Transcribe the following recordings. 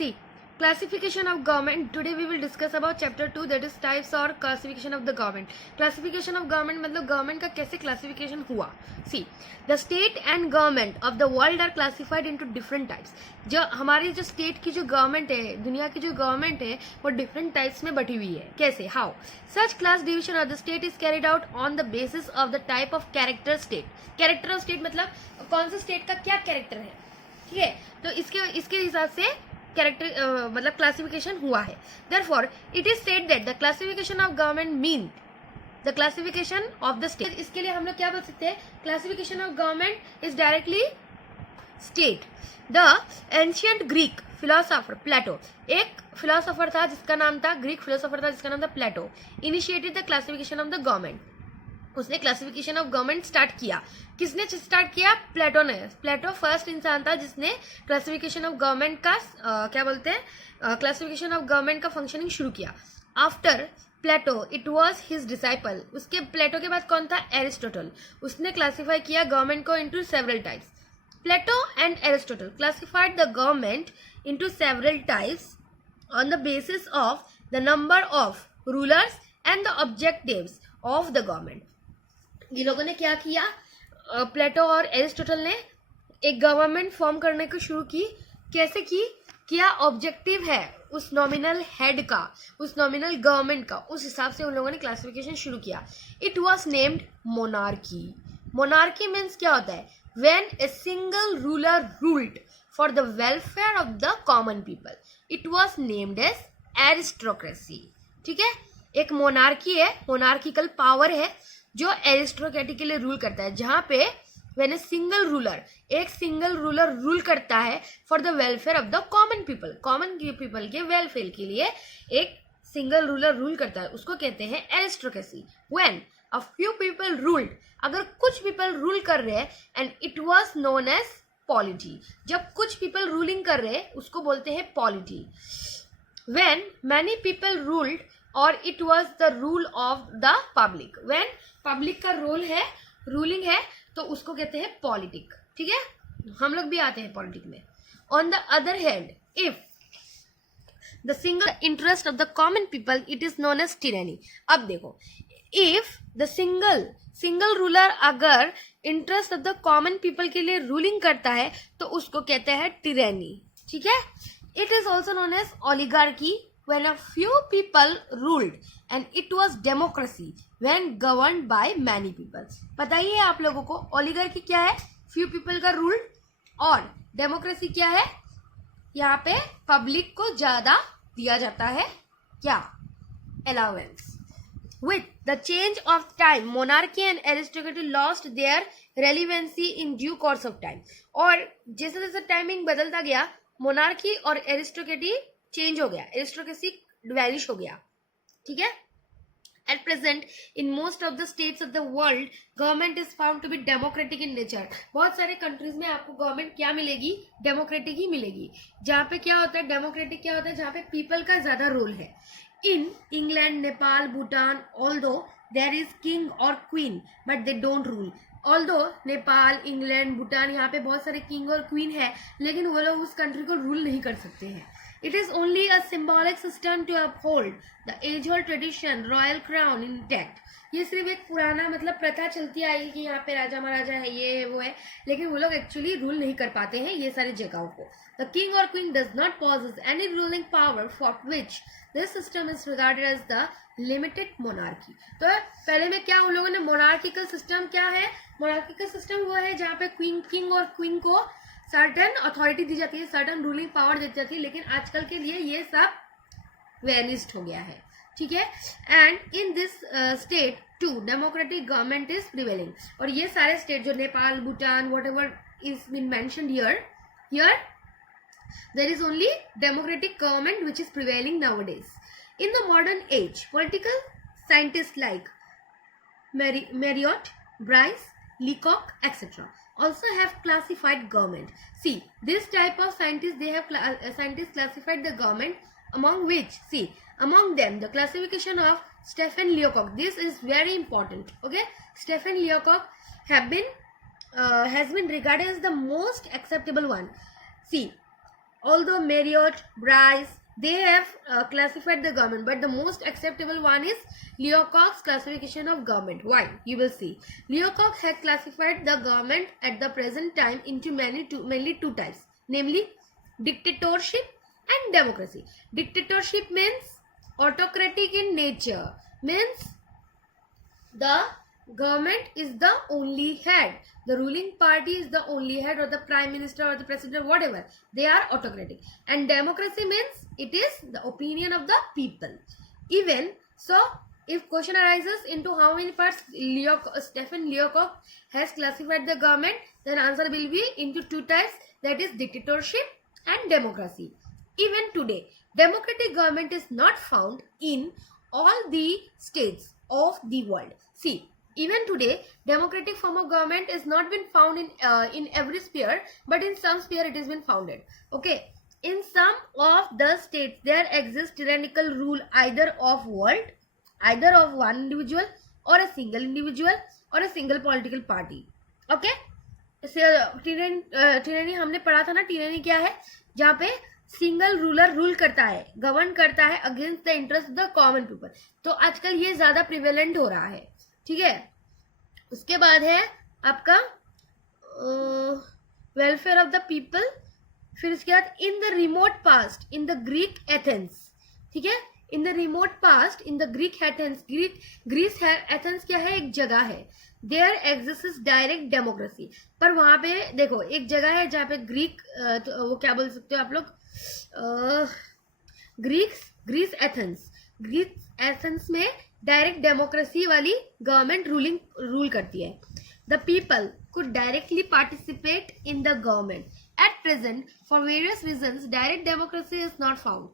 See, classification of government. Today we will discuss about chapter 2, that is types or classification of the government. Classification of government मतलब government का कैसे classification हुआ. See, the state and government of the world are classified into different types. जो हमारी जो state की जो government है, दुनिया की जो government है, वो different types में बटी हुई है. कैसे? How? Such class division of the state is carried out on the basis of the type of character state. Character of state मतलब कौन से state का क्या character है, ठीक है? तो इसके हिसाब से कैरेक्टर मतलब क्लासिफिकेशन हुआ है. Therefore, it is said that the classification of government mean the classification of the state. इसके लिए हम लोग क्या बोल सकते हैं? Classification of government is directly state. The ancient Greek philosopher Plato, एक philosopher था जिसका नाम था, Greek philosopher था जिसका नाम था Plato, initiated the classification of the government. उसने क्लासिफिकेशन ऑफ गवर्नमेंट स्टार्ट किया. किसने स्टार्ट किया? प्लेटो ने. प्लेटो फर्स्ट इंसान था जिसने क्लासिफिकेशन ऑफ गवर्नमेंट का क्या बोलते हैं, क्लासिफिकेशन ऑफ गवर्नमेंट का फंक्शनिंग शुरू किया. After Plato it was his disciple. उसके प्लेटो के बाद कौन था? एरिस्टोटल. उसने क्लासिफाई किया गवर्नमेंट को into several types. Plato and Aristotle classified the government into several types on the basis of the number of rulers and the objectives of the government. ये लोगों ने क्या किया? प्लेटो और एरिस्टोटल ने एक गवर्नमेंट फॉर्म करने को शुरू की. कैसे की? क्या ऑब्जेक्टिव है उस नॉमिनल हेड का, उस नॉमिनल गवर्नमेंट का, उस हिसाब से उन लोगों ने क्लासिफिकेशन शुरू किया. It was named monarchy. Monarchy means क्या होता है? When a single ruler ruled for the welfare of the common people. It was named as aristocracy. ठीक है, एक मोनार्की है, मोनार्किकल पावर है जो एरिस्टोक्रेटी के लिए रूल करता है, जहां पे व्हेन ए सिंगल रूलर, एक सिंगल रूलर रूल करता है for the welfare of the common people, common people के वेलफेयर के लिए एक सिंगल रूलर रूल करता है, उसको कहते हैं aristocracy. When a few people ruled, अगर कुछ पीपल रूल कर रहे हैं, and it was known as polity. जब कुछ पीपल रूलिंग कर रहे हैं उसको बोलते हैं polity. When many people ruled और it was the rule of the public. When public का रोल है, रूलिंग है, तो उसको कहते हैं पॉलिटिक. ठीक है, हम लोग भी आते हैं पॉलिटिक में. On the other hand, if the single interest of the common people, it is known as tyranny. अब देखो, इफ द सिंगल रूलर अगर interest of the common people के लिए रूलिंग करता है तो उसको कहते हैं टिरेनी. ठीक है, it is also known as oligarchy when a few people ruled, and it was democracy when governed by many people. बताइए आप लोगों को ओलिगार्की क्या है? few people का रूल. और डेमोक्रेसी क्या है? यहाँ पे पब्लिक को ज्यादा दिया जाता है क्या? Allowance. With the change of time, monarchy and aristocracy lost their relevancy in due course of time. और जैसे जैसे टाइमिंग बदलता गया, मोनार्की और एरिस्टोक्रेसी चेंज हो गया, एरिस्टोक्रेसी वैनिश हो गया. ठीक है, at present in most of the states of the world government is found to be democratic in nature. बहुत सारे कंट्रीज में आपको गवर्नमेंट क्या मिलेगी? डेमोक्रेटिक ही मिलेगी. जहाँ पे क्या होता है डेमोक्रेटिक, क्या होता है? जहाँ पे पीपल का ज्यादा रोल है. In England, Nepal, Bhutan, although there is king और queen but they don't rule. Although Nepal, England, Bhutan, यहाँ पे बहुत सारे किंग और क्वीन है, लेकिन वो लोग उस कंट्री को रूल नहीं कर सकते हैं. It is only a symbolic system to uphold the age-old tradition, royal crown intact. ये सिर्फ एक पुराना मतलब प्रथा चलती आई कि यहाँ पे राजा महाराजा है, ये है, वो है, लेकिन वो लोग एक्चुअली रूल नहीं कर पाते हैं ये सारी जगहों को. The king or queen does not possess any ruling power, for which this system is regarded as the limited monarchy. तो पहले में क्या उन लोगों ने मोनार्किकल सिस्टम, क्या है मोनार्किकल सिस्टम? वो है जहाँ पे किंग और क्वीन को सर्टन अथॉरिटी दी जाती है, सर्टन रूलिंग पावर दी जाती है, लेकिन आजकल के लिए ये सब वेनिस्ड हो गया है. ठीक है, and in this state too democratic government is prevailing. और ये सारे स्टेट जो Nepal, Bhutan, whatever is been mentioned here there is only democratic government which is prevailing nowadays. In the modern age political scientist like Marriott, Bryce, Leacock, etc. also have classified government. See, this type of scientists, they have scientists classified the government, among which, see, among them the classification of Stephen Leacock. This is very important. Okay, Stephen Leacock has been regarded as the most acceptable one. See, although Marriott, Bryce, they have classified the government, but the most acceptable one is Leacock's classification of government. Why? You will see. Leacock had classified the government at the present time into mainly two types, namely dictatorship and democracy. Dictatorship means autocratic in nature, means the government is the only head, the ruling party is the only head, or the prime minister or the president, whatever, they are autocratic. And democracy means it is the opinion of the people. Even so, if question arises into how many parts Stephen Leacock has classified the government, then answer will be into two types, that is dictatorship and democracy. Even today, democratic government is not found in all the states of the world. See, even today, democratic form of government is not been found in every sphere, but in some sphere it has been founded. Okay, in some of the states there exists tyrannical rule either of world, either of one individual or a single individual or a single political party. Okay, tyranny हमने पढ़ा था ना, tyranny क्या है, जहाँ पे single ruler rule करता है, गवर्न करता है against the interest of the common people. तो आजकल ये ज्यादा प्रिवेलेंट हो रहा है. ठीक है, उसके बाद है आपका वेलफेयर ऑफ द पीपल. फिर उसके बाद in the remote past in the Greek Athens. ठीक है, in the remote past in the Greek Athens. Greece है, एथेंस क्या है, एक जगह है. There exist direct democracy. पर वहां पे देखो एक जगह है जहाँ पे ग्रीक तो वो क्या बोल सकते हो आप लोग, ग्रीस एथेंस में डायरेक्ट डेमोक्रेसी वाली गवर्नमेंट रूल करती है. The people could directly participate in the government. At present, for various reasons, direct democracy is not found.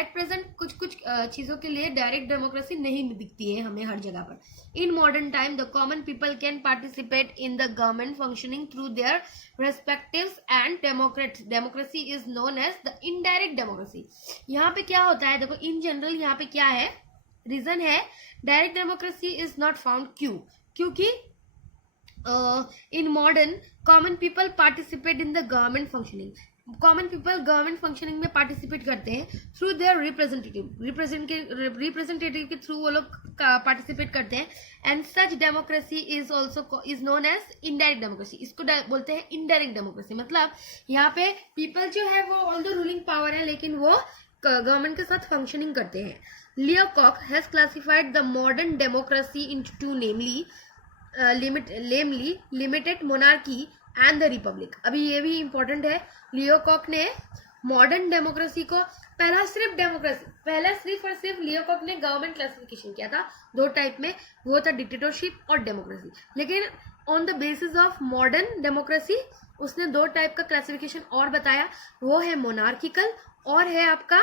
At present कुछ चीजों के लिए direct democracy नहीं दिखती है हमें हर जगह पर. In modern time, the common people can participate in the government functioning through their respectives, and democracy is known as the indirect democracy. यहाँ पे क्या होता है, देखो in general यहाँ पे क्या है, रीजन है direct democracy is not found. क्योंकि in modern common people participate in the government functioning. Common people government functioning में पार्टिसिपेट करते हैं थ्रू देयर रिप्रेजेंटेटिव के थ्रू वो लोग पार्टिसिपेट करते हैं. And such democracy is also is known as indirect democracy. इसको बोलते हैं इनडायरेक्ट डेमोक्रेसी. मतलब यहाँ पे पीपल जो है वो ऑल द रूलिंग पावर है, लेकिन वो गवर्नमेंट के साथ फंक्शनिंग करते हैं. Leacock has classified the modern democracy into two, namely limited monarchy and the republic. अभी ये भी इम्पोर्टेंट है. लियोकॉक ने मॉडर्न डेमोक्रेसी को पहला सिर्फ और सिर्फ लियोकॉक ने गवर्नमेंट क्लासिफिकेशन किया था दो टाइप में, वो था डिक्टेटरशिप और डेमोक्रेसी. लेकिन on the basis of modern democracy उसने दो टाइप का क्लासिफिकेशन और बताया, वो है मोनार्किकल और है आपका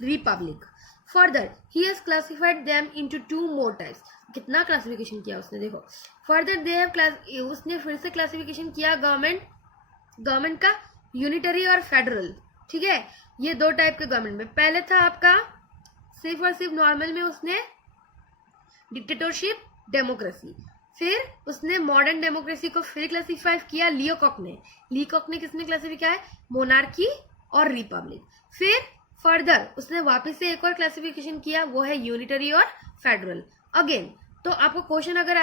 Republic. Further he has classified them into two more types. कितना क्लासिफिकेशन किया उसने, देखो. फर्दर दे हैव उसने फिर से क्लासिफिकेशन किया गवर्नमेंट का यूनिटरी और फेडरल. ठीक है, ये दो टाइप के गवर्नमेंट में. पहले था आपका सिर्फ और सिर्फ नॉर्मल में उसने डिक्टेटरशिप डेमोक्रेसी. फिर उसने मॉडर्न डेमोक्रेसी को फिर क्लासिफाई किया लियोकॉक ने किसने क्लासिफाई किया है, मोनार्की और रिपब्लिक. फिर फर्दर उसने वापस से एक और क्लासिफिकेशन किया, वो है यूनिटरी और फेडरल. अगेन तो आपको क्वेश्चन अगर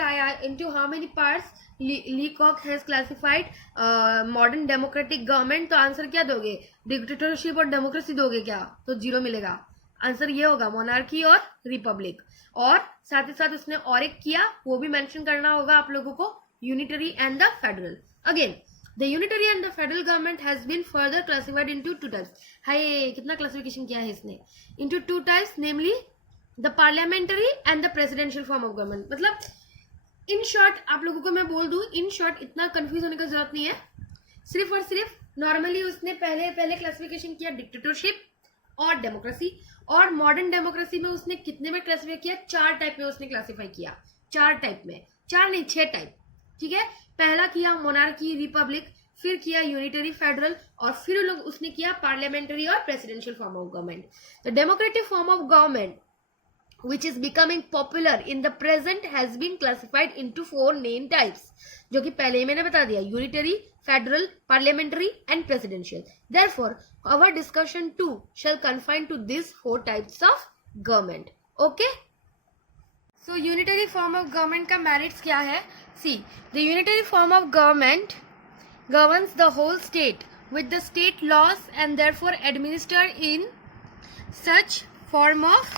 आया into how many parts लीकॉक has classified modern democratic government, तो आंसर क्या दोगे, डिक्टेटरशिप और डेमोक्रेसी दोगे क्या, तो 0 मिलेगा. आंसर ये होगा मोनार्की और रिपब्लिक. और साथ ही साथ उसने और एक किया, वो भी मेंशन करना होगा आप लोगों को, unitary and the federal. Again the unitary and the federal government has been further classified into two types. हाय कितना क्लासिफिकेशन किया है इसने, into two types, namely the parliamentary and the presidential form of government. मतलब in short आप लोगों को मैं बोल दूं, इन शॉर्ट इतना कंफ्यूज होने का जरूरत नहीं है. सिर्फ और सिर्फ नॉर्मली उसने पहले क्लासिफिकेशन किया डिक्टेटरशिप और डेमोक्रेसी, और मॉडर्न डेमोक्रेसी में उसने कितने में क्लासिफाई किया, 4 टाइप में उसने क्लासिफाई किया. 4 टाइप में, 4 नहीं 6 टाइप. ठीक है, पहला किया मोनार्की रिपब्लिक, फिर किया यूनिटरी फेडरल, और फिर लोग उसने किया पार्लियामेंट्री और presidential form of government. The democratic form of government which is becoming popular in the present has been classified into 4 main types, जो कि पहले ही मैंने बता दिया, unitary, federal, parliamentary and presidential. Therefore, our discussion too shall confine to these 4 types of government. Okay? So unitary form of government का merits क्या है? See, the unitary form of government governs the whole state with the state laws and therefore administered in such form of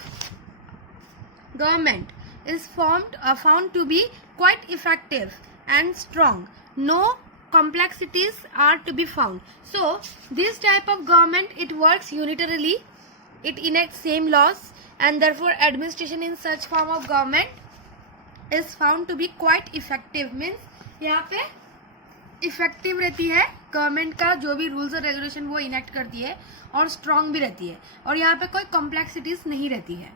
government is found to be quite effective and strong. No complexities are to be found. So this type of government, it works unitarily, it enacts same laws and therefore administration in such form of government is found to be quite effective. Means यहाँ पे effective रहती है government का जो भी rules और regulation वो enact करती है और स्ट्रांग भी रहती है और यहाँ पे कोई कॉम्प्लेक्सिटीज नहीं रहती है.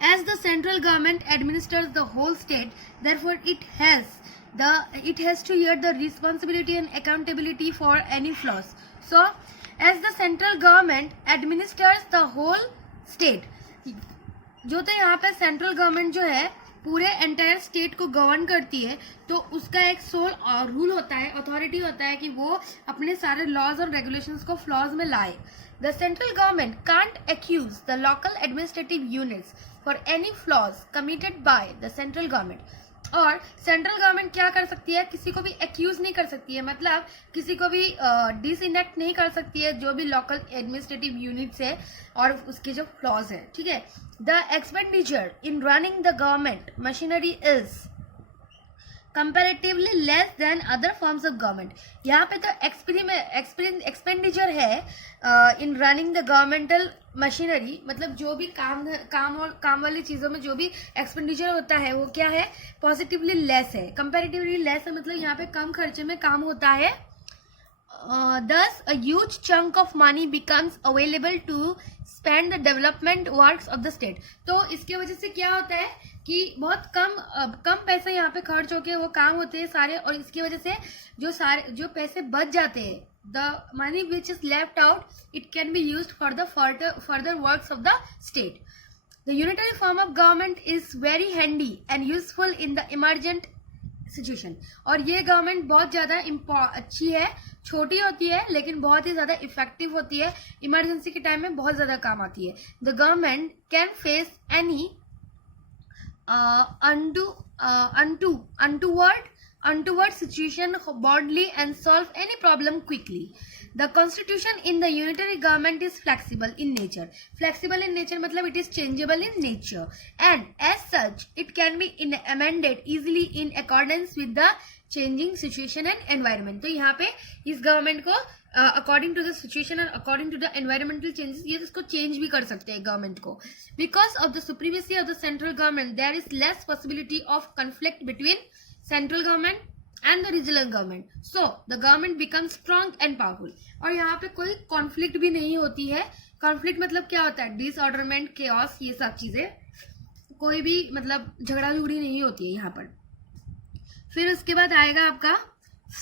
As the central government administers the whole state, therefore it has to bear the responsibility and accountability for any flaws. So, as the central government administers the whole state, जो तो यहाँ पे सेंट्रल गवर्नमेंट जो है पूरे entire state को govern करती है तो उसका एक सोल रूल होता है, अथॉरिटी होता है कि वो अपने सारे लॉज और रेगुलेशंस को फ्लॉज में लाए. The central government can't accuse the local administrative units for any flaws committed by the central government. और सेंट्रल गवर्नमेंट क्या कर सकती है, किसी को भी एक्यूज नहीं कर सकती है, मतलब किसी को भी डिसइनेक्ट नहीं कर सकती है जो भी लोकल एडमिनिस्ट्रेटिव यूनिट्स है और उसके जो फ्लॉज है. ठीक है. The expenditure in running the government machinery is comparatively less than other forms of government. यहाँ पे तो एक्सपेंडिचर है इन रनिंग द गवर्नमेंटल मशीनरी, मतलब जो भी काम वाली चीज़ों में जो भी एक्सपेंडिचर होता है वो क्या है, पॉजिटिवली लेस है, कंपैरेटिवली लेस है, मतलब यहाँ पे कम खर्चे में काम होता है. Thus, a huge chunk of money becomes available to spend the development works of the state. तो इसके वजह से क्या होता है कि बहुत कम पैसे यहाँ पे खर्च होके वो काम होते हैं सारे और इसकी वजह से जो पैसे बच जाते हैं, the money which is left out, it can be used for the further works of the state. The unitary form of government is very handy and useful in the emergent situation. और ये government बहुत ज़्यादा अच्छी है, छोटी होती है लेकिन बहुत ही ज़्यादा इफेक्टिव होती है, इमरजेंसी के टाइम में बहुत ज़्यादा काम आती है. The government can face any untoward situation boldly and solve any problem quickly. The constitution in the unitary government is flexible in nature. Flexible in nature मतलब it is changeable in nature and as such it can be amended easily in accordance with the changing situation and environment. तो यहाँ पे इस government को according to the situation and according to the environmental changes ये इसको change भी कर सकते हैं गवर्नमेंट को. Because of the supremacy of the central government there is less possibility of conflict between central government and the regional government. So the government becomes strong and powerful. और यहाँ पे कोई कॉन्फ्लिक्ट भी नहीं होती है. कॉन्फ्लिक्ट मतलब क्या होता है, डिसऑर्डरमेंट, केओस, ये सब चीजें, कोई भी मतलब झगड़ा झुगड़ी नहीं होती है यहाँ पर. फिर उसके बाद आएगा आपका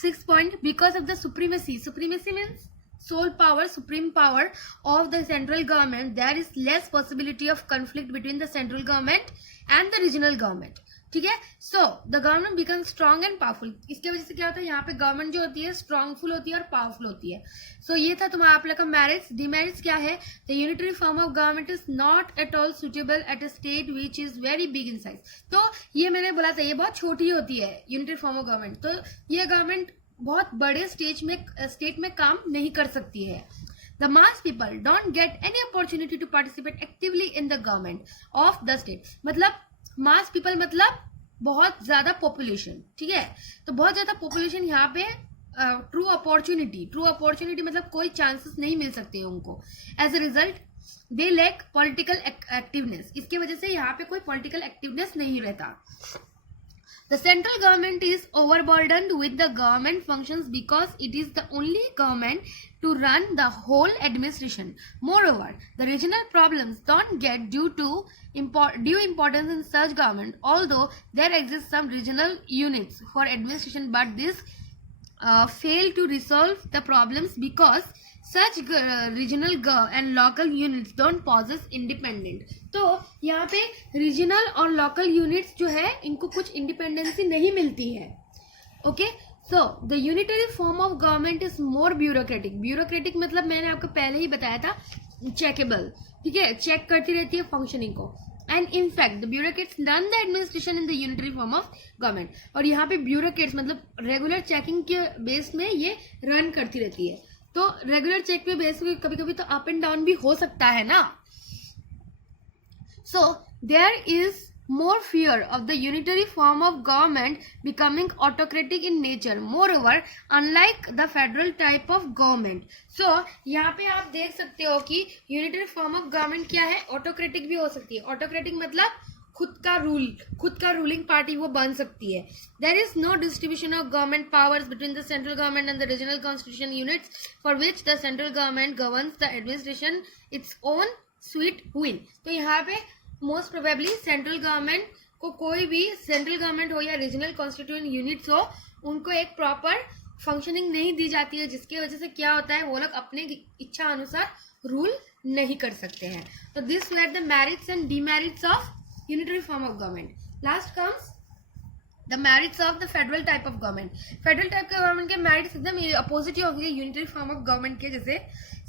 6th point, because of the supremacy. Supremacy means sole power, supreme power of the central government, there is less possibility of conflict between the central government and the regional government. ठीक है. So the government become strong and powerful. इसके वजह से क्या होता है, यहाँ पे गवर्नमेंट जो होती है स्ट्रॉन्गफुल होती है और पावरफुल होती है. सो ये था तुम्हारा आप लोग का मैरिट्स. डिमेरिट्स क्या है, the unitary form of government is not at all suitable at a state which is very big in size. तो ये मैंने बोला था ये बहुत छोटी होती है यूनिटरी फॉर्म ऑफ गवर्नमेंट, तो ये गवर्नमेंट बहुत बड़े स्टेट में काम नहीं कर सकती है. The mass people don't get any opportunity to participate actively in the government of the state. मतलब मास पीपल मतलब बहुत ज्यादा पॉपुलेशन. ठीक है. तो बहुत ज्यादा पॉपुलेशन यहाँ पे ट्रू अपॉर्चुनिटी मतलब कोई चांसेस नहीं मिल सकते उनको. As a result they lack political activeness. इसकी वजह से यहाँ पे कोई पॉलिटिकल एक्टिवनेस नहीं रहता. The central government is overburdened with the government functions because it is the only government to run the whole administration. Moreover, the regional problems don't get due importance in such government, although there exist some regional units for administration, but this fail to resolve the problems because such regional and local units don't possess independent. तो यहाँ पे regional और local units जो है इनको कुछ independency नहीं मिलती है. Okay. So the unitary form of government is more bureaucratic. Bureaucratic मतलब मैंने आपको पहले ही बताया था, चेकेबल. ठीक है, चेक करती रहती है फंक्शनिंग को. And in fact the bureaucrats run the administration in the unitary form of government. और यहाँ पे ब्यूरोक्रेट्स मतलब रेगुलर चेकिंग के बेस में ये रन करती रहती है. तो रेगुलर चेक पे बेस पे कभी कभी तो अप एंड डाउन भी हो सकता है ना. So there is more fear of the unitary form of government becoming autocratic in nature, moreover unlike the federal type of government. So यहाँ पे आप देख सकते हो कि unitary form of government क्या है, autocratic भी हो सकती है. autocratic मतलब खुद का रूलिंग पार्टी वो बन सकती है. There is no distribution of government powers between the central government and the regional constitution units, for which the central government governs the administration its own sweet will. तो यहाँ पे मोस्ट प्रोबेबली सेंट्रल गवर्नमेंट को, कोई भी central government हो या regional constituent units हो, उनको एक प्रॉपर फंक्शनिंग नहीं दी जाती है, जिसकी वजह से क्या होता है, वो लोग अपने इच्छा अनुसार रूल नहीं कर सकते हैं. तो this were the merits and demerits of unitary form of government. Last comes the merits of the federal type of government. Federal type के गवर्नमेंट के मेरिट्स एकदम अपोजिट ही होंगे यूनिटरी फॉर्म ऑफ गवर्नमेंट के. जैसे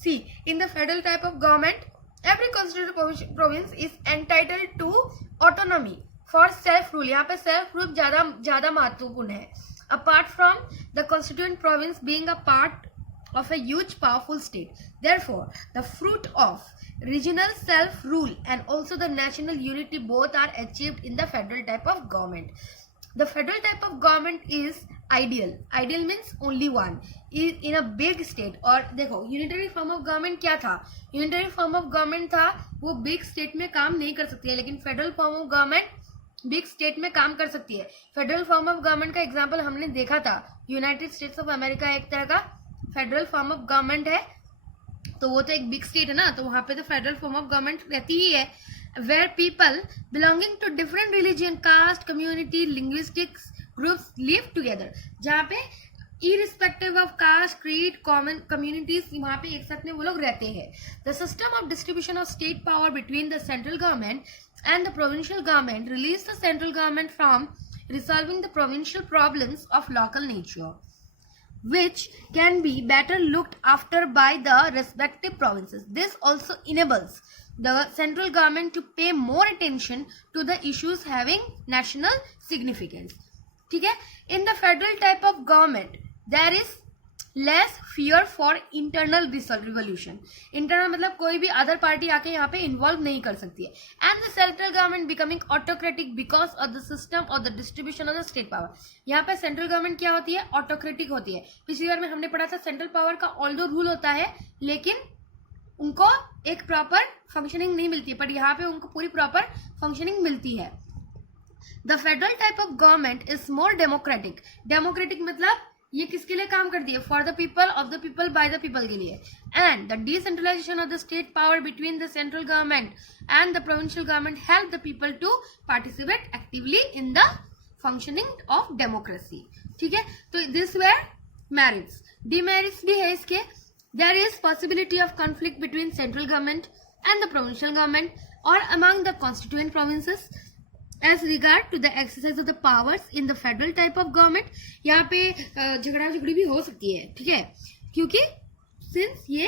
see in the federal type of government every constituted province is entitled to autonomy for self rule. यहाँ पे self rule ज्यादा महत्वपूर्ण है. Apart from the constituent province being a part of a huge powerful state, therefore the fruit of regional self rule and also the national unity both are achieved in the federal type of government. The federal type of government is ideal. Ideal means only one in a big state. और देखो unitary form of government क्या था, unitary form of government था वो big state में काम नहीं कर सकती है, लेकिन federal form of government big state में काम कर सकती है. फेडरल फॉर्म ऑफ गवर्नमेंट का एग्जांपल हमने देखा था, यूनाइटेड स्टेट्स ऑफ अमेरिका एक तरह का फेडरल फॉर्म ऑफ गवर्नमेंट है. तो वो तो एक बिग स्टेट है ना, तो वहां पे तो फेडरल फॉर्म ऑफ गवर्नमेंट रहती ही है. Where people belonging to different religion, caste, community, linguistics groups live together. जहाँ पे irrespective of caste, creed, common communities वहाँ पे एक साथ में वो लोग रहते हैं. The system of distribution of state power between the central government and the provincial government relieves the central government from resolving the provincial problems of local nature, which can be better looked after by the respective provinces. This also enables the central government to pay more attention to the issues having national significance. ठीक है. In the federal type of government, there is less fear for internal revolution. Internal मतलब कोई भी other party आके यहाँ पे involve नहीं कर सकती है. And the central government becoming autocratic because of the system of the distribution of the state power. यहाँ पे सेंट्रल गवर्नमेंट क्या होती है, ऑटोक्रेटिक होती है. पिछली बार में हमने पढ़ा था सेंट्रल पावर का ऑल्दो रूल होता है, लेकिन उनको एक प्रॉपर फंक्शनिंग नहीं मिलती है, पर यहाँ पे उनको पूरी प्रॉपर फंक्शनिंग मिलती है. The federal type of government is more democratic. Democratic मतलब ये किसके लिए काम करती है, for the people, of the people, by the people के लिए. And the decentralization of the state power between the central government and the provincial government help the people to participate actively in the functioning of democracy. ठीक है. तो this where merits. Demerits भी है इसके. There is possibility of conflict between central government and the provincial government or among the constituent provinces as regard to the exercise of the powers in the federal type of government. यहाँ पे झगड़ी भी हो सकती है. ठीक है, क्योंकि since ये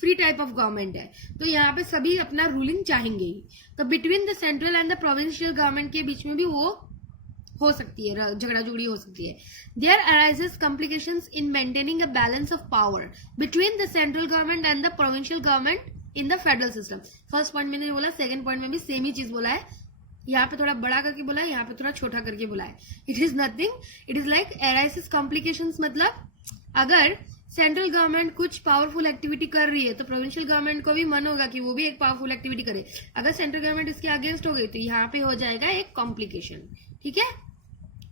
फ्री टाइप ऑफ गवर्नमेंट है तो यहाँ पे सभी अपना रूलिंग चाहेंगे ही. तो between the central and the provincial government के बीच में भी वो हो सकती है, झगड़ी हो सकती है. There arises complications in maintaining a balance of power between the central government and the provincial government in the federal system. First point मैंने बोला, सेकंड पॉइंट में भी सेम ही चीज बोला है. यहाँ पे थोड़ा बड़ा करके बोला है, यहाँ पे थोड़ा छोटा करके बोला है. It is nothing, it is like arises complications मतलब अगर सेंट्रल गवर्नमेंट कुछ पावरफुल एक्टिविटी कर रही है तो प्रोविंशियल गवर्नमेंट को भी मन होगा कि वो भी एक पावरफुल एक्टिविटी करे. अगर सेंट्रल गवर्नमेंट इसके अगेंस्ट हो गई तो यहाँ पे हो जाएगा एक कॉम्प्लिकेशन. ठीक है.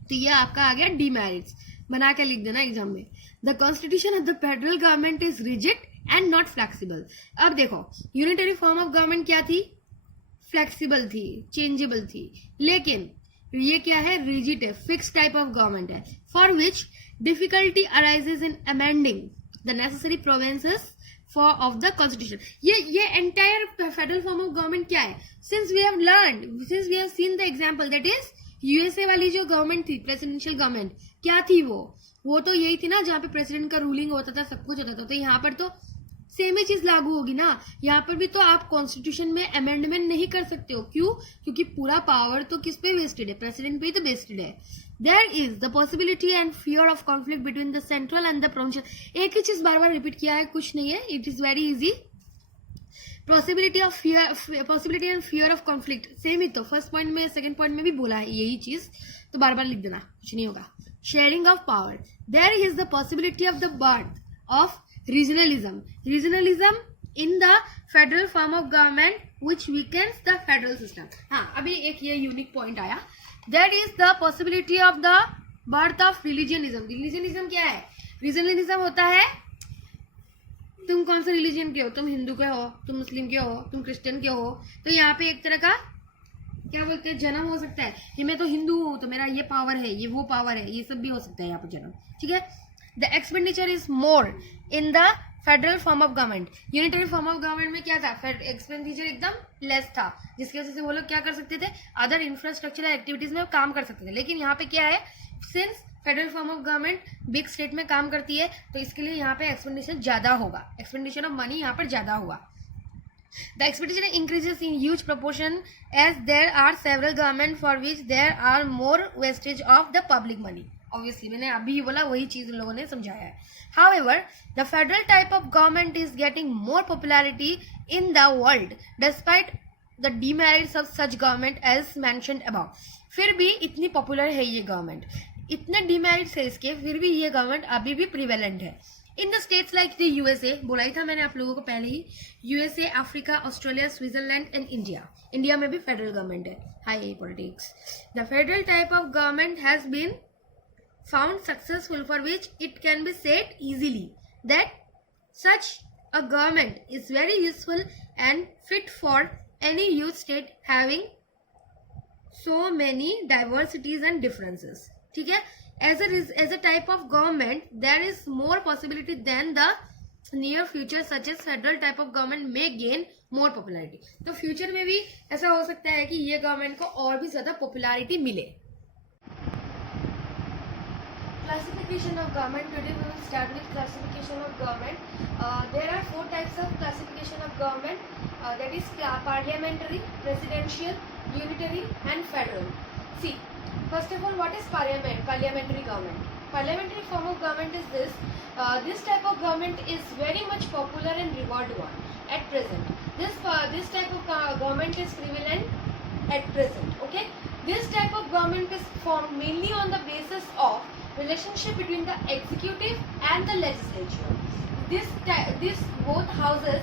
तो ये आपका आ गया डीमेरिट्स. बना के लिख देना एग्जाम में. The constitution of the federal government is rigid and not flexible. अब देखो यूनिटरी फॉर्म ऑफ गवर्नमेंट क्या थी, फ्लेक्सिबल थी, चेंजेबल थी, लेकिन ये क्या है, रिजिड है, फिक्स टाइप ऑफ गवर्नमेंट है, for which difficulty arises in amending the necessary provinces for of the constitution. ये entire federal form of government क्या है, since we have learned, since we have seen the example, that is USA वाली जो government थी, presidential government, क्या थी वो वो तो यही थी ना जहाँ पे प्रेसिडेंट का रूलिंग होता था, सब कुछ होता था, तो यहाँ पर तो सेम ही चीज लागू होगी ना। यहाँ पर भी तो आप कॉन्स्टिट्यूशन में अमेंडमेंट नहीं कर सकते हो, क्यों? क्योंकि पूरा पावर तो किस पे वेस्टेड है, प्रेसिडेंट पे ही तो वेस्टेड है। There is the possibility and fear of conflict between the central and the provincial. एक ही चीज बार बार रिपीट किया है, कुछ नहीं है, it is very easy. Possibility and fear of conflict same ही तो फर्स्ट पॉइंट में सेकंड पॉइंट में भी बोला है यही चीज, तो बार बार लिख देना, कुछ नहीं होगा। Sharing of power, there is the possibility of the birth of regionalism in the federal form of government which weakens the federal system. हाँ, अभी एक ये यूनिक पॉइंट आया, there is the possibility of the birth of religionism. Religionism क्या है? Regionalism होता है तुम कौन सा रिलीजन के हो, तुम हिंदू के हो, तुम मुस्लिम के हो, तुम क्रिश्चियन के हो, तो यहाँ पे एक तरह का क्या बोलते हैं, जन्म हो सकता है कि मैं तो हिंदू हूँ तो मेरा ये पावर है, ये वो पावर है, ये सब भी हो सकता है यहाँ पे जन्म, ठीक है। The expenditure is more in the federal form of government. Unitary form of government में क्या था, एक्सपेंडिचर एकदम लेस था, जिसकी वजह से वो लोग क्या कर सकते थे, अदर इंफ्रास्ट्रक्चरल एक्टिविटीज में काम कर सकते थे। लेकिन यहाँ पे क्या है, since federal form of government big state में काम करती है, तो इसके लिए यहाँ पे एक्सपेंडिचर ज्यादा होगा, एक्सपेंडिचर ऑफ मनी यहाँ पर ज्यादा होगा। The expenditure increases in huge proportion as there are several governments for which there are more wastage of the public money. Obviously, मैंने अभी बोला वही चीज लोगों ने समझाया है। However, the federal type of government is getting more popularity in the world despite the demerits of such government as mentioned above. फिर भी इतनी पॉपुलर है ये गवर्नमेंट, इतने डिमेरिट्स है इसके, फिर भी ये गवर्नमेंट अभी भी प्रिवेलेंट है। In the states like the USA, बोला ही था मैंने आप लोगों को पहले ही, USA, Africa, Australia, Switzerland and India. India में भी फेडरल गवर्नमेंट है, high politics. The federal type of government has been found successful for which it can be said easily that such a government is very useful and fit for any youth state having so many diversities and differences, ठीक है। as a type of government there is more possibility than the near future such as federal type of government may gain more popularity। तो future में भी ऐसा हो सकता है कि ये गवर्नमेंट को और भी ज्यादा पॉपुलैरिटी मिले। Classification of government. Today we will start with classification of government. There are 4 types of classification of government, that is parliamentary, presidential, unitary and federal. See, first of all, what is parliamentary government? Parliamentary form of government is this. This type of government is very much popular and revered one at present. This type of government is prevalent at present. Okay, this type of government is formed mainly on the basis of relationship between the executive and the legislature. This both houses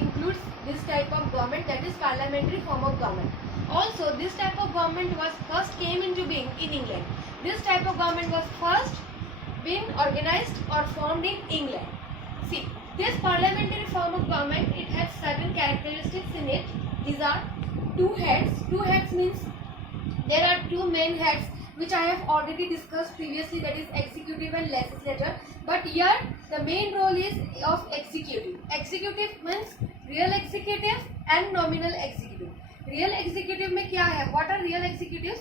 includes this type of government, that is parliamentary form of government. Also, this type of government was first came into being in England. This type of government was first been organized or formed in England. See, this parliamentary form of government, it has certain characteristics in it. These are 2 heads. 2 heads means there are 2 main heads, which I have already discussed previously, that is executive and legislature. But here the main role is of executive. Executive means real executive and nominal executive. Real executive में क्या है? What are real executives?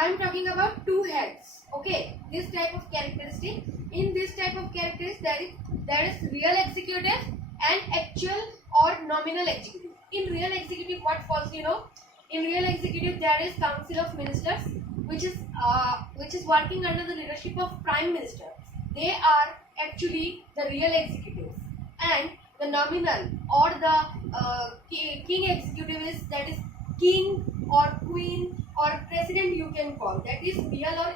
I am talking about 2 heads. Okay, this type of characteristic. In this type of characteristic, there is real executive and actual or nominal executive. In real executive, what falls? In real executive there is council of ministers, which is working under the leadership of prime minister. They are actually the real executives, and the nominal or the king executive is, that is king or queen or president you can call, that is real or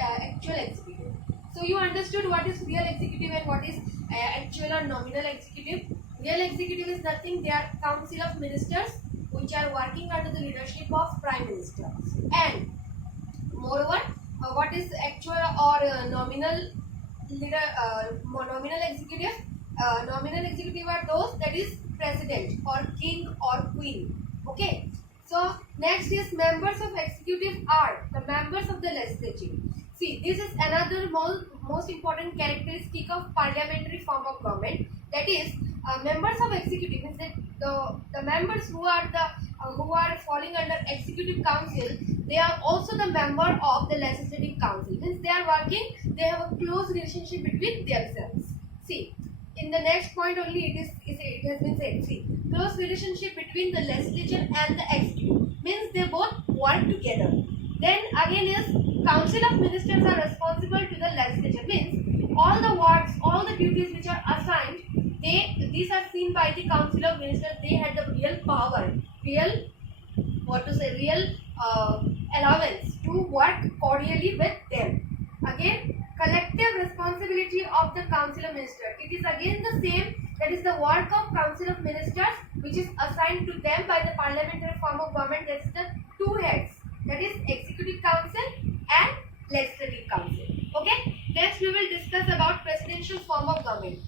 actual executive. So you understood what is real executive and what is actual or nominal executive. Real executive is nothing, they are council of ministers which are working under the leadership of prime minister. And moreover, what is actual or nominal leader, nominal executive? Nominal executive are those, that is president or king or queen. Okay. So next is members of executive are the members of the legislature. See, this is another most important characteristic of parliamentary form of government. That is, members of executive means that the members who are falling under executive council, they are also the member of the legislative council. Means they are working they have a close relationship between themselves. See, in the next point only it has been said. See, close relationship between the legislature and the executive means they both work together. Then again is council of ministers are responsible to the legislature, means all the works, all the duties which are assigned, these are seen by the council of ministers. They had the real power, real allowance to work cordially with them. Again, collective responsibility of the council of ministers. It is again the same, that is the work of council of ministers which is assigned to them by the parliamentary form of government. That is the two heads, that is executive council and legislative council. Okay, next we will discuss about presidential form of government.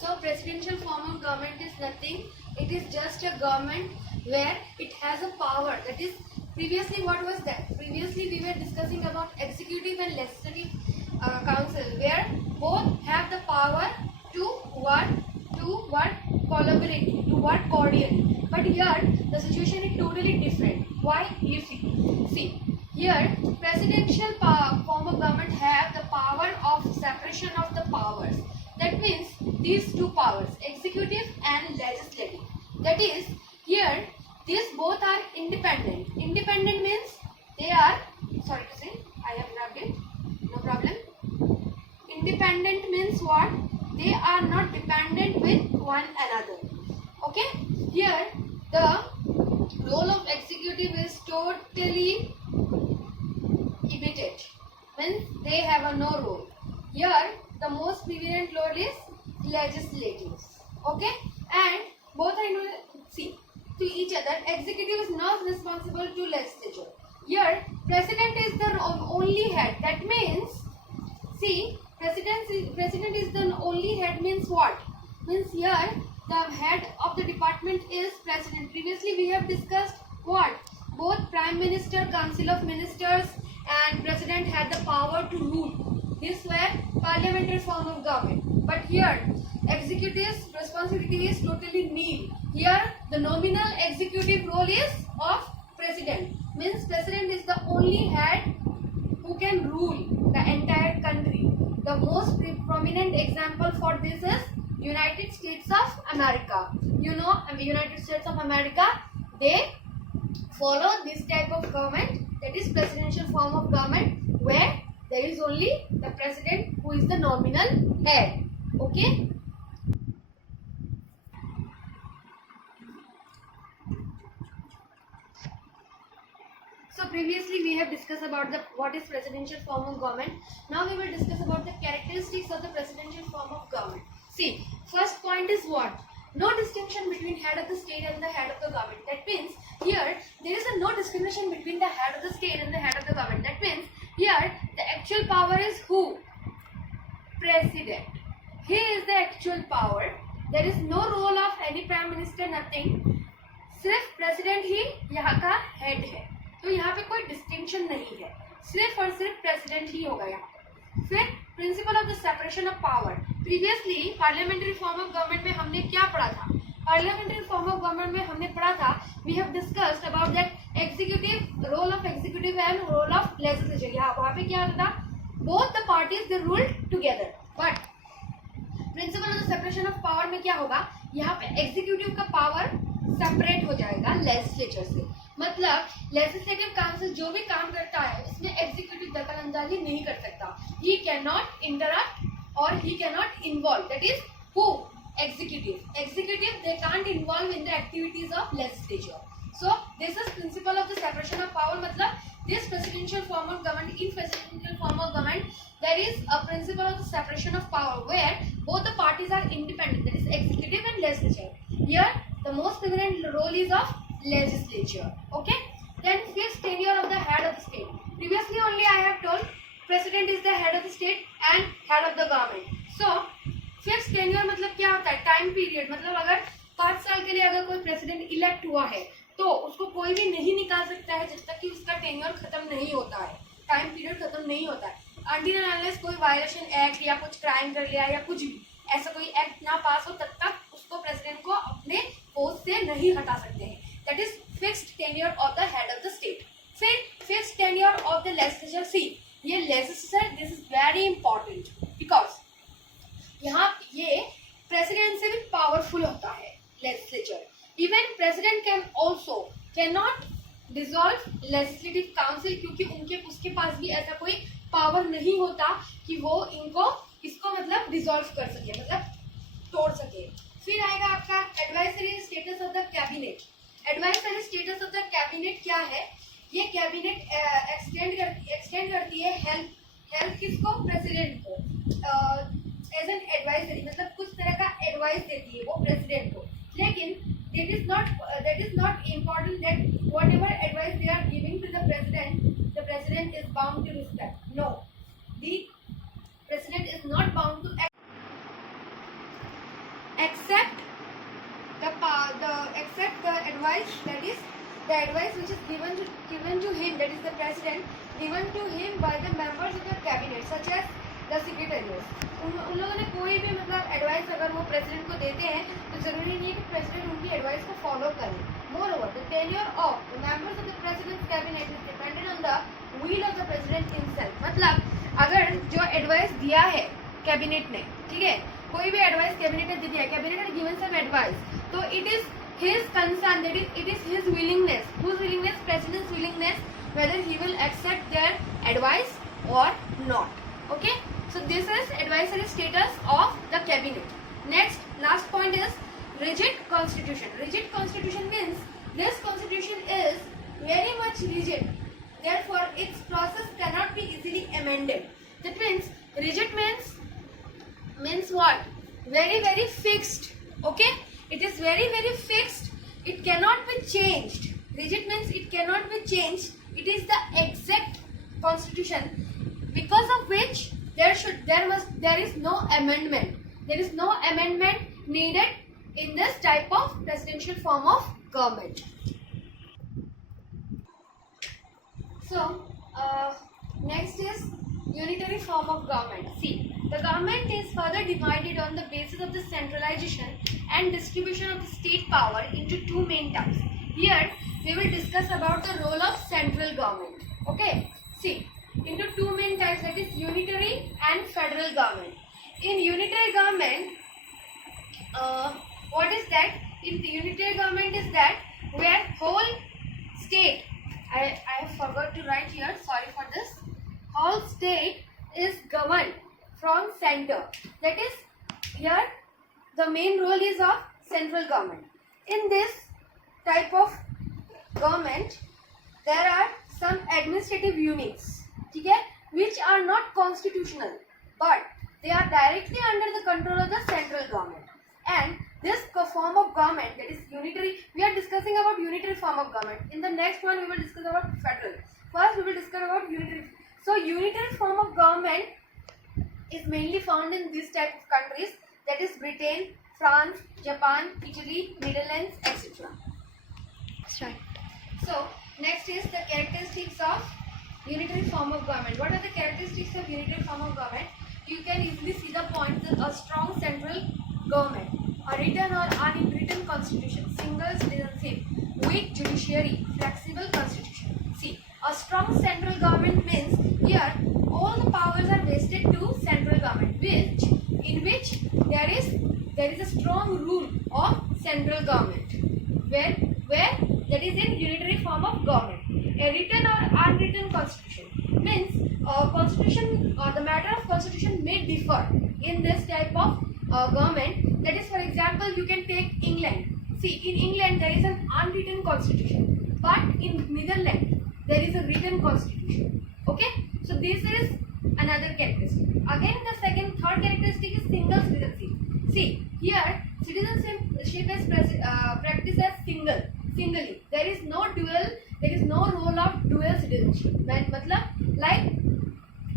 So presidential form of government is nothing, it is just a government where it has a power. That is, previously what was that? Previously we were discussing about executive and legislative council, where both have the power to work collaboratively, to work cordially. But here the situation is totally different. Why? You see, here presidential form of government have the power of separation of the powers. That means these two powers, executive and legislative. That is, here these both are independent. Independent means they are, sorry to say, I have grabbed it, no problem. Independent means what? They are not dependent with one another. Okay? Here the role of executive is totally evaded, means they have no role. Here the most prevalent role is legislative. Okay? And both are to each other. Executive is not responsible to legislature. Here president is the only head. That means, see, president is the only head means what? Means here the head of the department is president. Previously we have discussed what? Both prime minister, council of ministers and president had the power to rule. These were parliamentary form of government. But here executive's responsibility is totally nil. Here the nominal executive role is of president. Means president is the only head who can rule the entire country. The most prominent example for this is United States of America. You know, United States of America, they follow this type of government, that is presidential form of government, where there is only the president who is the nominal head. Okay? So previously we have discussed about what is presidential form of government. Now we will discuss about the characteristics of the presidential form of government. See, first point is what? No distinction between head of the state and the head of the government. That means here there is no discrimination between the head of the state and the head of the government. That means here the actual power is who? President. He is the actual power. There is no role of any prime minister, nothing. सिर्फ president ही यहाँ का head है. तो यहाँ पे कोई distinction नहीं है, सिर्फ और सिर्फ प्रेसिडेंट ही होगा यहाँ पे. फिर principal of the separation of power. Previously parliamentary form of government में हमने क्या पढ़ा था? पार्लियामेंट्री फॉर्म ऑफ गवर्नमेंट में हमने पढ़ा था, we have discussed about that executive, role of executive and role of legislature. यहाँ वहाँ पे क्या होता था? Both the parties they ruled together. But principle of the separation of power में क्या होगा? यहाँ पे एग्जीक्यूटिव का पावर सेपरेट हो जाएगा लेजिस्लेचर से. मतलब लेजिस्लेटिव काउंसिल जो भी काम करता है उसमें एग्जीक्यूटिव दखलंदाजी नहीं कर सकता. ही कैन नॉट इंटरप्ट और ही can not involve. That is who? Executive they can't involve in the activities of legislature. So this is principle of the separation of power. मतलब this presidential form of government, in presidential form of government there is a principle of the separation of power where both the parties are independent, that is executive and legislature. Here the most prevalent role is of legislature. Okay, then fifth tenure of the head of the state. Previously only I have told president is the head of the state and head of the government. So fix tenure मतलब क्या होता है? Time period. मतलब अगर 5 साल के लिए अगर कोई प्रेसिडेंट इलेक्ट हुआ है तो उसको कोई भी नहीं निकाल सकता है जब तक कि उसका टेन्योर खत्म नहीं होता है, टाइम पीरियड खत्म नहीं होता है. अनटिल एंड अनलेस कोई वायलेशन एक्ट या कुछ क्राइम कर लिया या कुछ भी ऐसा कोई एक्ट ना पास हो तब तक उसको प्रेसिडेंट को अपने पोस्ट से नहीं हटा सकते हैं. That is fixed tenure of the head of the state. फिर fixed tenure of the legislature. See, ये legislature, this is very important because यहाँ ये president से भी powerful होता है legislature. Even president can also cannot dissolve legislative council, क्योंकि उसके पास भी ऐसा कोई पावर नहीं होता कि वो इसको मतलब डिसॉल्व कर सके, मतलब तोड़ सके. फिर आएगा आपका advisory status of the cabinet. Advisory status of the cabinet क्या है? ये कैबिनेट एक्सटेंड करती है हेल्प किसको? प्रेसिडेंट को. एज एन एडवाइजरी मतलब कुछ तरह का एडवाइस देती है वो प्रेसिडेंट को. लेकिन that is not important that whatever advice they are giving to the president is bound to respect. No, the president is not bound to accept the advice, that is the advice which is given to him, that is the president, given to him by the members of the cabinet such as the secretaries. उन लोगों ने कोई भी मतलब advice अगर वो president को देते हैं तो जरूरी नहीं है कि प्रेसिडेंट उनकी एडवाइस को फॉलो करे. Moreover, the tenure of the members of the president's cabinet is dependent on the will of the president himself. मतलब अगर जो एडवाइस दिया है कैबिनेट ने, ठीक है, कोई भी एडवाइस कैबिनेट ने दिया है, कैबिनेट ने गिवन सम एडवाइस, तो it is his concern, that it is his willingness. Whose willingness? President's willingness, whether he will accept their advice or not. Okay, so this is advisory status of the cabinet. Next, last point is rigid constitution. Rigid constitution means this constitution is very much rigid, therefore its process cannot be easily amended. That means rigid means what? Very fixed. Okay, it is very fixed, it cannot be changed. Rigid means it cannot be changed. It is the exact constitution because of which there is no amendment. There is no amendment needed in this type of presidential form of government. So next is unitary form of government. See, the government is further divided on the basis of the centralization and distribution of the state power into two main types. Here we will discuss about the role of central government. Okay, see, into two main types, that is unitary and federal government. In unitary government, what is that? In the unitary government is that where whole state, I have forgot to write here, sorry for this, whole state is governed from center. That is, here the main role is of central government. In this type of government, there are some administrative units, okay, which are not constitutional, but they are directly under the control of the central government. And this form of government, that is unitary, we are discussing about unitary form of government. In the next one, we will discuss about federal. First, we will discuss about unitary. So, unitary form of government is mainly found in this type of countries, that is Britain, France, Japan, Italy, Netherlands, etc. Right. So, next is the characteristics of unitary form of government. What are the characteristics of unitary form of government? You can easily see the points: a strong central government, a written or unwritten constitution, single citizenship, weak judiciary, flexible constitution. See, a strong central government means here all the powers are vested to central government, in which there is a strong rule of central government, where that is in unitary form of government. A written or unwritten constitution means constitution, the matter of constitution may differ in this type of government. That is, for example, you can take England. See, in England there is an unwritten constitution, but in Netherlands there is a written constitution. Okay, so this is another characteristic. Again, the third characteristic is single citizenship. See, here citizenship is practiced as singly. There is no role of dual citizenship. मतलब like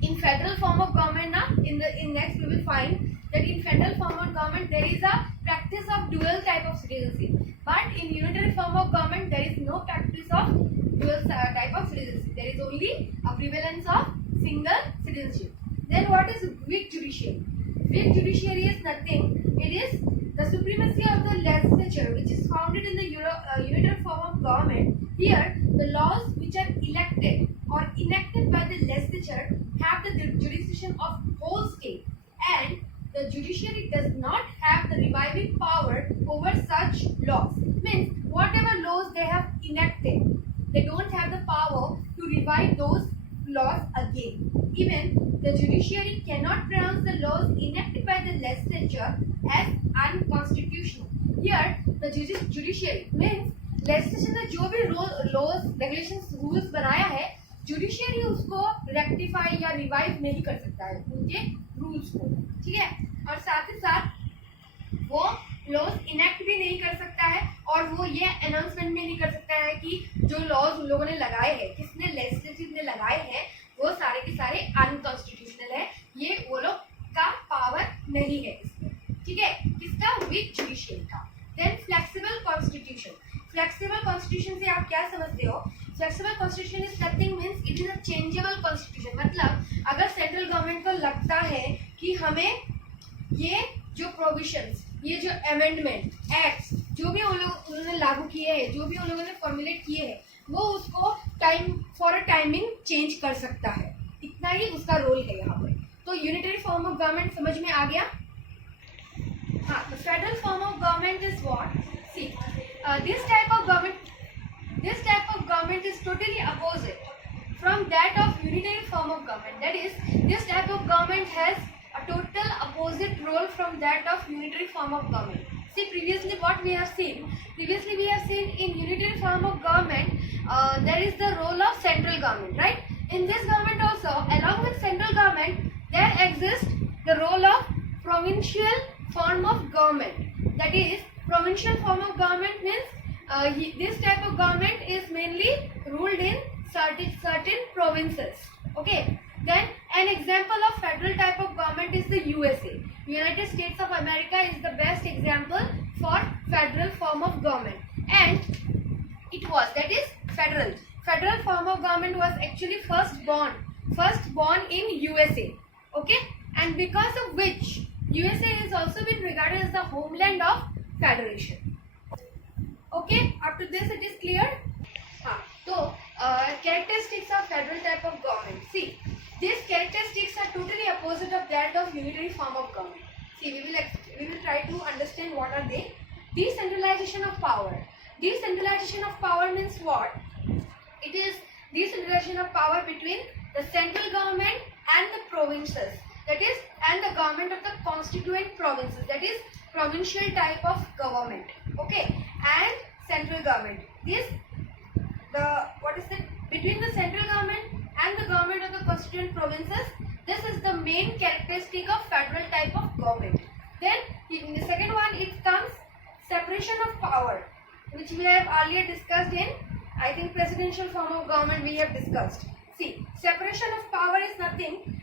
in federal form of government, in next we will find that in federal form of government there is a practice of dual type of citizenship, but in unitary form of government there is no practice of dual type of citizenship. There is only a prevalence of single citizenship. Then what is weak judiciary? Weak judiciary is nothing. It is the supremacy of the legislature, which is founded in the unitary form of government. Here, the laws which are elected or enacted by the legislature have the jurisdiction of whole state, and the judiciary does not have the reviving power over such laws. Means whatever laws they have enacted, they don't have the power to revive those laws again. Even the judiciary cannot pronounce the laws enacted by the legislature as unconstitutional. Here the judiciary means legislation ने जो भी laws, regulations, rules बनाया है, judiciary उसको rectify या revive नहीं कर सकता है उनके रूल्स को, ठीक है। और साथ ही साथ वो लॉज इनेक्ट भी नहीं कर सकता है और वो ये अनाउंसमेंट भी नहीं कर सकता है कि जो लॉज उन लोगों ने लगाए हैं, किसने लेजिस्लेटिव ने लगाए हैं, वो सारे के सारे अनकॉन्स्टिट्यूशनल है। ये वो लोग का पावर नहीं है इसमें, ठीक है। किसका? विद जुडिशियल का। Then flexible constitution. Flexible constitution से आप क्या समझते हो? Flexible constitution is nothing means it is a changeable constitution. मतलब अगर सेंट्रल गवर्नमेंट को लगता है कि हमें ये जो प्रोविजंस, ये जो अमेंडमेंट एक्ट्स जो भी उन्होंने लागू किए हैं, जो भी उन लोगों ने फॉर्मुलेट किए हैं, वो उसको time for a timing change कर सकता है। इतना ही उसका रोल है यहाँ पर। तो यूनिटरी फॉर्म ऑफ गवर्नमेंट समझ में आ गया? हाँ, the federal form of government is what? See, this type of government is totally opposite from that of unitary form of government. That is, this type of government has a total opposite role from that of unitary form of government. See, previously what we have seen? Previously we have seen in unitary form of government, there is the role of central government, right? In this government also, along with central government, there exists the role of provincial form of government. That is, provincial form of government means this type of government is mainly ruled in certain provinces. Okay. Then an example of federal type of government is the USA. United States of America is the best example for federal form of government. And it was, that is federal. Federal form of government was actually first born in USA. Okay. And because of which USA has also been regarded as the homeland of federation. Okay, up to this it is clear? So characteristics of federal type of government. See, these characteristics are totally opposite of that of unitary form of government. See, we will try to understand what are they. Decentralization of power. Decentralization of power means what? It is decentralization of power between the central government and the provinces. That is, and the government of the constituent provinces. That is, provincial type of government. Okay, and central government. Between the central government and the government of the constituent provinces, this is the main characteristic of federal type of government. Then in the second one, it comes separation of power, which we have earlier discussed in, I think, presidential form of government we have discussed. See, separation of power is nothing.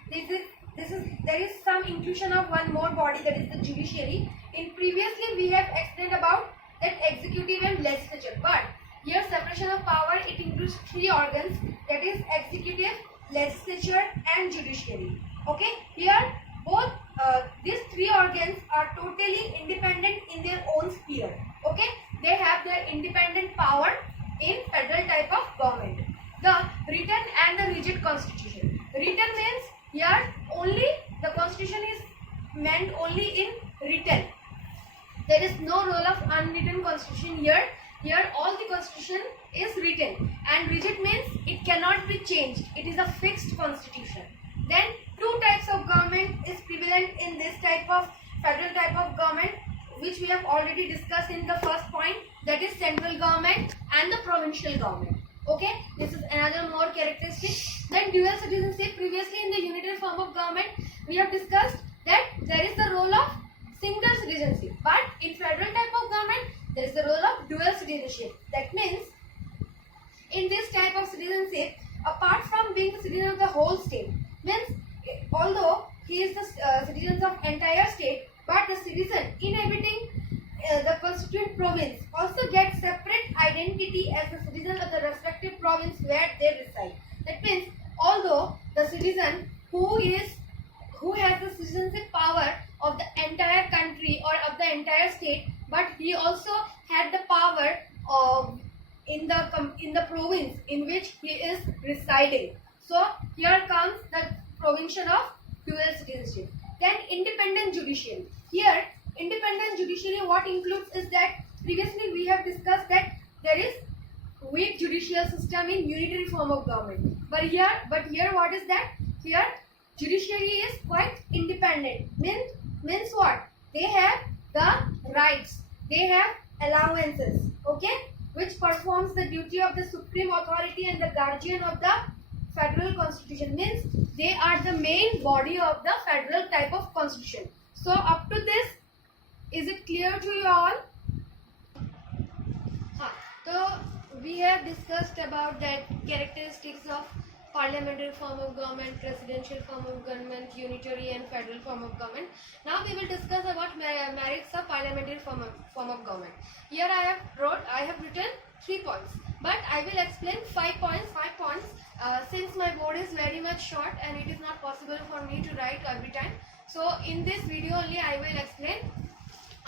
There is some inclusion of one more body, that is the judiciary. In previously we have explained about that executive and legislature, but here separation of power, it includes three organs, that is executive, legislature and judiciary. Okay, here both these three organs are totally independent in their own sphere. Okay, they have their independent power in federal type of government. The written and the rigid constitution. Written means here only the constitution is meant only in written. There is no role of unwritten constitution here. Here all the constitution is written, and rigid means it cannot be changed. It is a fixed constitution. Then two types of government is prevalent in this type of federal type of government, which we have already discussed in the first point, that is central government and the provincial government. Okay, this is another more characteristic. Then dual citizenship. Previously in the unitary form of government we have discussed that there is the role of single citizenship, but in federal type of government there is the role of dual citizenship. That means in this type of citizenship, apart from being the citizen of the whole state, means although he is the citizen of entire state, but the citizen inhabiting the constituent province also gets separate identity as the citizen of the respective province where they reside. That means although the citizen who has the citizenship power of the entire country or of the entire state, but he also had the power of in the province in which he is residing. So here comes the provision of dual citizenship. Then independent judiciary. Here independent judiciary what includes is that previously we have discussed that there is weak judicial system in unitary form of government. But here what is that? Here judiciary is quite independent. Means what? They have the rights. They have allowances. Okay, which performs the duty of the supreme authority and the guardian of the federal constitution. Means they are the main body of the federal type of constitution. So up to this, is it clear to you all? So we have discussed about that characteristics of parliamentary form of government, presidential form of government, unitary and federal form of government. Now we will discuss about merits of parliamentary form of government. Here I have written 3 points, but I will explain 5 points. Since my board is very much short and it is not possible for me to write every time. So in this video only I will explain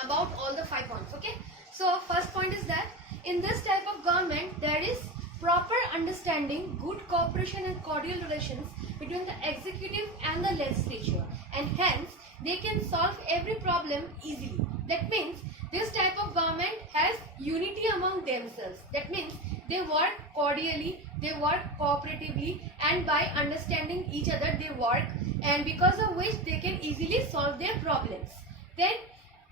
about all the 5 points. Okay. So first point is that in this type of government there is proper understanding, good cooperation and cordial relations between the executive and the legislature, and hence they can solve every problem easily. That means this type of government has unity among themselves. That means they work cordially, they work cooperatively, and by understanding each other they work, and because of which they can easily solve their problems. Then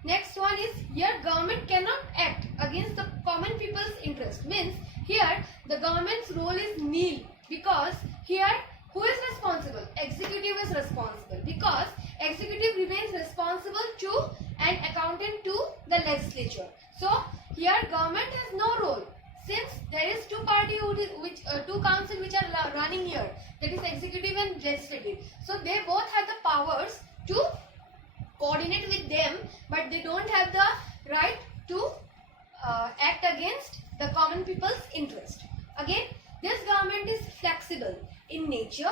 next one is here government cannot act against the common people's interest. Means here the government's role is nil, because here who is responsible? Executive is responsible, because executive remains responsible to and accountant to the legislature. So here government has no role, since there is two councils which are running here, that is executive and legislative. So they both have the powers to coordinate with them, but they don't have the right to act against the common people's interest. Again, this government is flexible in nature.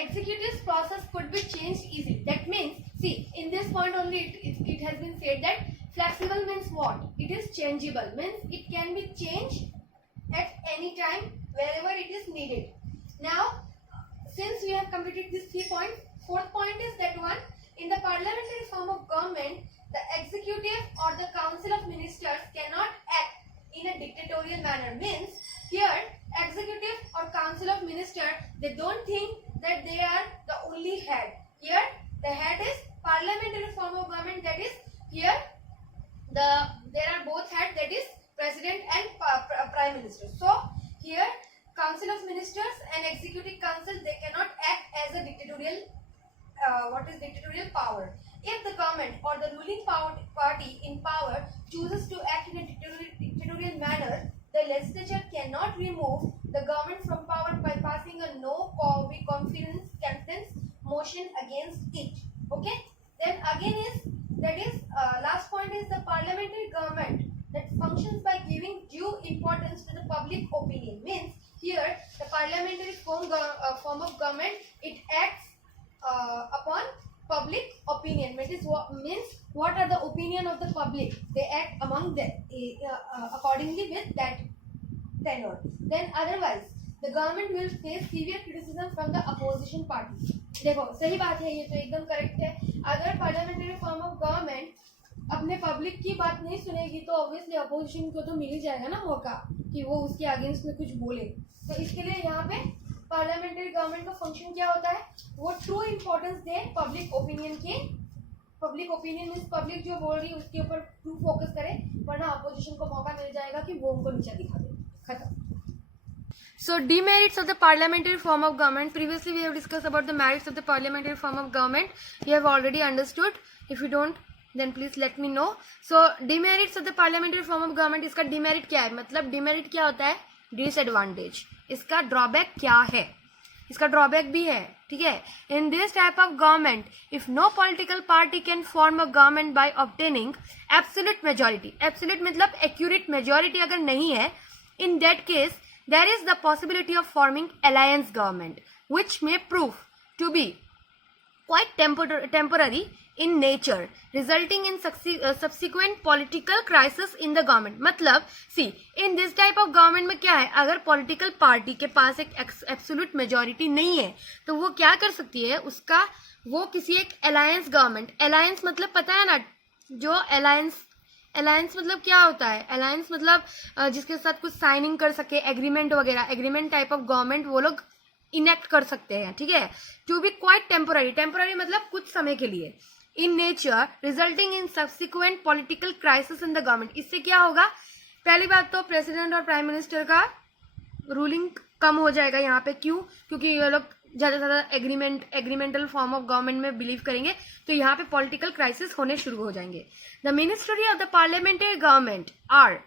Executive's process could be changed easily. That means, see, in this point only it has been said that flexible means what? It is changeable. Means it can be changed at any time wherever it is needed. Now, since we have completed these 3 points, fourth point is that one, in the parliamentary form of government, the executive or the council of ministers cannot act in a dictatorial manner. Means here executive or council of ministers, they don't think that they are the only head. Here the head is parliamentary form of government, that is here there are both heads, that is president and prime minister. So here council of ministers and executive council, they cannot act as a dictatorial dictatorial power. If the government or the ruling party in power chooses to act in a dictatorial manner, the legislature cannot remove the government from power by passing a no confidence motion against it. Okay. Then again last point is the parliamentary government that functions by giving due importance to the public opinion. Means here the parliamentary form of government, it acts upon public opinion. Means what are the opinion of the public? They act among them accordingly with that tenor. Then otherwise the government will face severe criticism from the opposition party. देखो सही बात है, ये तो एकदम correct है. अगर parliamentary form of government अपने पब्लिक की बात नहीं सुनेगी तो ऑब्वियसली अपोजिशन को तो मिल ही जाएगा ना मौका कि वो उसके अगेंस्ट में कुछ बोले. तो इसके लिए यहाँ पे पार्लियामेंट्री गवर्नमेंट का फंक्शन क्या होता है? वो ट्रू इम्पोर्टेंस दे पब्लिक ओपिनियन के. पब्लिक ओपिनियन मीन्स पब्लिक जो बोल रही है उसके ऊपर ट्रू फोकस करे, वरना अपोजिशन को मौका मिल जाएगा कि वो उनको नीचा दिखा दे. खत्म. So demerits of the parliamentary form of government. Previously we have discussed about the merits of the parliamentary form of government. You have already understood. If you don't, then please let me know. So demerits of the parliamentary form of government. इसका demerit क्या है? मतलब demerit क्या होता है? Disadvantage. इसका drawback क्या है? इसका drawback भी है. ठीक है? In this type of government, if no political party can form a government by obtaining absolute majority. Absolute मतलब accurate majority अगर नहीं है, in that case there is the possibility of forming alliance government, which may prove to be quite temporary in nature, resulting in subsequent political crisis in the government. मतलब see, in this type of government में क्या है, अगर political party के पास एक absolute majority नहीं है तो वो क्या कर सकती है, उसका वो किसी एक alliance government, alliance मतलब पता है ना, जो alliance मतलब क्या होता है, alliance मतलब जिसके साथ कुछ साइनिंग कर सके, एग्रीमेंट वगैरह, एग्रीमेंट टाइप ऑफ गवर्नमेंट वो लोग इनेक्ट कर सकते हैं, ठीक है. टू बी क्वाइट टेम्पोररी मतलब कुछ समय के लिए, in nature, resulting in subsequent political crisis in the government. इससे क्या होगा, पहली बात तो प्रेसिडेंट और प्राइम मिनिस्टर का रूलिंग कम हो जाएगा यहाँ पे. क्यों? क्योंकि ये लोग ज्यादा से ज्यादा एग्रीमेंटल फॉर्म ऑफ गवर्नमेंट में बिलीव करेंगे, तो यहाँ पे पॉलिटिकल क्राइसिस होने शुरू हो जाएंगे. The ministry of the parliamentary government are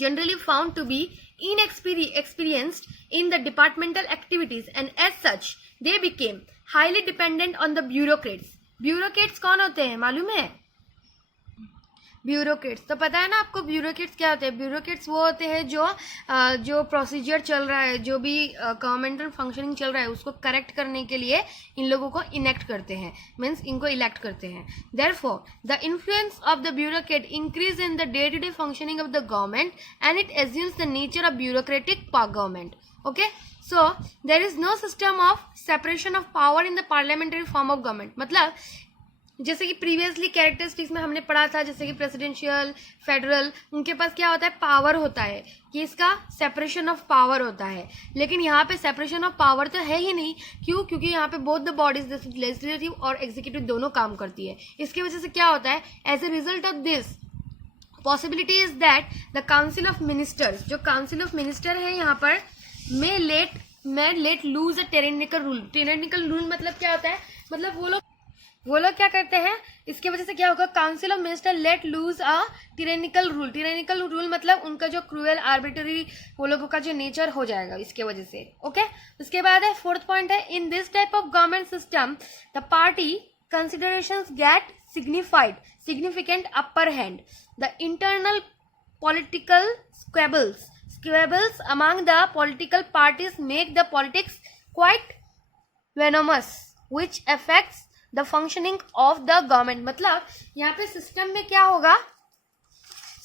generally found to be inexperienced in the departmental activities, and as such they became highly dependent on the bureaucrats. bureaucrats कौन होते हैं मालूम है? ब्यूरोक्रेट्स तो पता है ना आपको. ब्यूरोक्रेट्स क्या होते हैं? ब्यूरोक्रेट्स वो होते हैं जो प्रोसीजर चल रहा है, जो भी गवर्नमेंटल फंक्शनिंग चल रहा है उसको करेक्ट करने के लिए इन लोगों को इनेक्ट करते हैं, मीन्स इनको इलेक्ट करते हैं. Therefore the influence of the bureaucrat increase in the day to day functioning of the government and it assumes the nature of bureaucratic government. Okay, so there is no system of separation of power in the parliamentary form of government. मतलब जैसे कि previously characteristics में हमने पढ़ा था, जैसे कि presidential, federal, उनके पास क्या होता है, पावर होता है कि इसका सेपरेशन ऑफ पावर होता है. लेकिन यहाँ पे सेपरेशन ऑफ पावर तो है ही नहीं. क्यों? क्योंकि यहाँ पे बोथ द बॉडीज लेजिस्लेटिव और एग्जीक्यूटिव दोनों काम करती है. इसकी वजह से क्या होता है, as a result of this possibility is that the council of ministers, जो काउंसिल ऑफ मिनिस्टर है यहाँ पर, may let loose a tyrannical rule. Tyrannical rule मतलब क्या होता है, मतलब वो लोग क्या करते हैं, इसकी वजह से क्या होगा, council of minister let loose a tyrannical rule. Tyrannical rule मतलब उनका जो क्रूएल आर्बिट्ररी वो लोगों का जो नेचर हो जाएगा इसके वजह से. ओके, उसके बाद है फोर्थ पॉइंट है, in this type of government system the party considerations get significant upper hand. The internal political squabbles among the political parties make the politics quite venomous, which affects the functioning of the government. मतलब यहाँ पे system में क्या होगा,